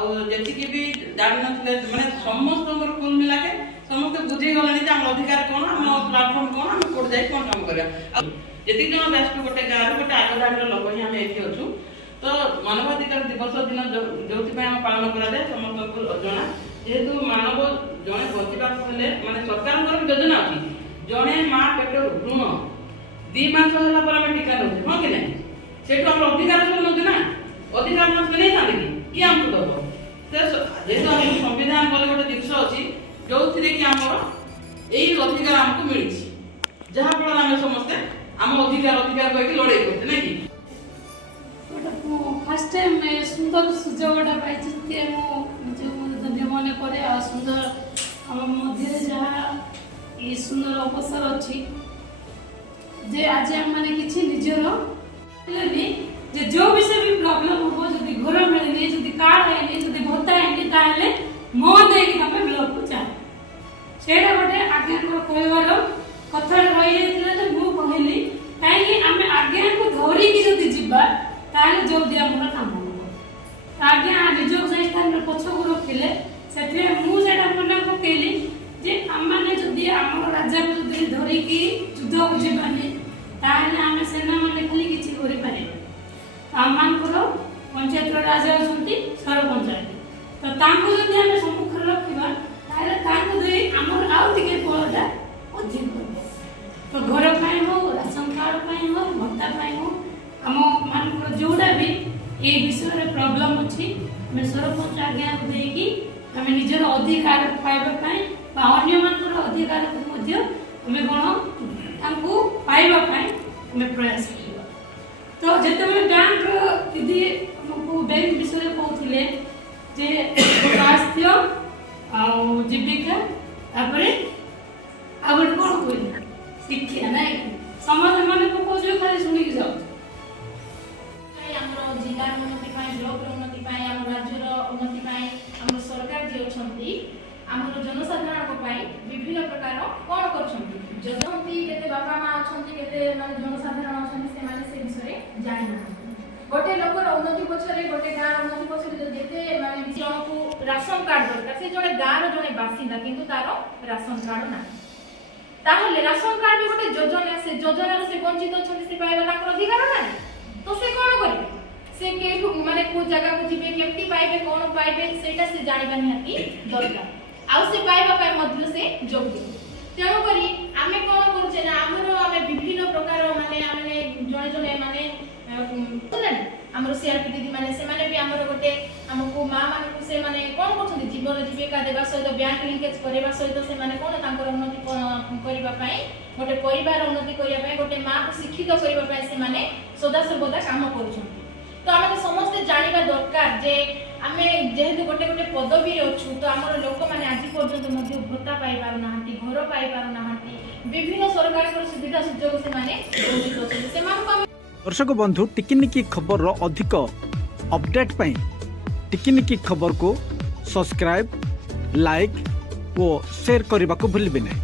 आती भी जान माने समस्त कुल मिला के समस्त बुझे गलानी जे हम अधिकार कोन हम प्लेटफॉर्म कोन हम कोड जाई कोन काम करया जति जन व्यस्त गोटे गाँव गोटे आगदार लोक ही आम ये अच्छु तो मानवाधिकार दिवस दिन जो हम पालन कराए समस्त जना जेहेतु मानव जड़े बचाक माने सरकार योजना अच्छी जड़े माँ पेट ऋण 2 मास है टीका नौ हाँ कि नहीं से अधिकार सब नौ ना अधिकार नहीं था कि आमको दब जेहेतु आम संविधान बोले गोटे जिस अच्छी जो थी कि आमर यही अधिकार आमको मिली जहाँफल आम समस्ते आम अधिकार अधिकार कह लड़ाई करते ना कि फर्स्ट टाइम सुंदर सुजोगटा पाई मन करे सुंदर आम मध्य जहाँ ये सुंदर अवसर अच्छी जे आज आम मैंने किसी निजर जे जो विषय भी प्रॉब्लम हो जदि घर मिलनी जदि कार्ड है जदि भत्ता है ताहले मन देकी हमें ब्लॉक को चाहे सेटा गोटे आज्ञा को कहवार कथा रही जाइतिला जे मु कहली काहे आमे आज्ञा को धरी की जदि जिबा ताहले जल्दी हमर काम हो आज्ञा निजो स्थान रे पछ को रखिले सेथे मु सेटा मना को कहली जे आमाने जदि हमर राजा को जदि धरी की युद्ध को जिबानी ताहले आमे सेना माने खाली किछि करि पारे आमानकर पंचायत राजा अछंती सरपंच तो तांको जदि आमे सम्मुख रखिबा ताहले तांको दे हमर आउ टिके पळटा अधिक तो घर पाई हो राशन कार्ड पाई हो भत्ता पाई हो आम मानकर जोड़ा भी ये विषय रे प्रॉब्लम अछि मैं सरपंच आज्ञा देकी हमें निजर अधिकार पाइबा पाई बा अन्य मानकर अधिकार को मध्य हमें कोन हमको पाइबा पाई हमें प्रयास करिबा तो जेते बैंक दीदी हमको बैंक विषय रे कहथिले जे स्वास्थ्य आ जीविका तापरे आगर कोन कोइ शिक्षा नै समाज माने को कोजो खाली सुनि के जाओ हमरो जिला उन्नति पाई ब्लॉक उन्नति पाई हम राज्यर उन्नति पाई हम सरकार जे अछंती हमरो जनसाधारण को पाई विभिन्न प्रकार कोन करछंती जदंती केते बापा मां अछंती केते माने जनसाधारण अछंती से माने से विषय जानि ना गोटे लोकर उन्नति पछरे गोटे गां उन्नति पछरे जेते माने विषय को राशन कार्ड दरकार से जने गां रो जने बासिंदा किंतु तारो राशन कार्ड ना ताहले राशन कार्ड भी गोटे योजना से योजना से वंचित अछंती से पाइबा ताकर अधिकार ना तो से कोन करिवे से के माने को जगह को जिबे केमती पाइबे कोन पाइबे सेटा से जानिबा निहाती दरकार आ से पाइबा पाइ मध्य से योग्य तेणु करी आमे कोन करछे ना हमरो आमे विभिन्न प्रकार माने आमे जने जने माने हमरो सीआरपी दीदी माने से माने भी हमरो गोटे हमको मां माने को से माने कोन करछथि जीवन जीविका देबा सहित बैंक लिंकेज करबा सहित से माने कोन तांकर उन्नति करबा पाई गोटे परिवार उन्नति करिया पाई गोटे मां को शिक्षित करबा पाई से माने सदा सर्वदा काम करूछथि तो आमे समस्त जानिबा दरकार जे आमे जेहेतु गोटे गोटे पदवी रे अछु तो हमर लोक माने आज पर्यंत मध्ये भत्ता पाई पार नाहंती घर पाई पार नाहंती विभिन्न सरकार को सुविधा सुयोग से माने वंचित अछथि से मान को दर्शक बंधु टिकिनिकी खबर रो अधिक अपडेट पाई टिकिनिकी खबर को सब्सक्राइब लाइक और शेयर करने को भूलिबे नहीं।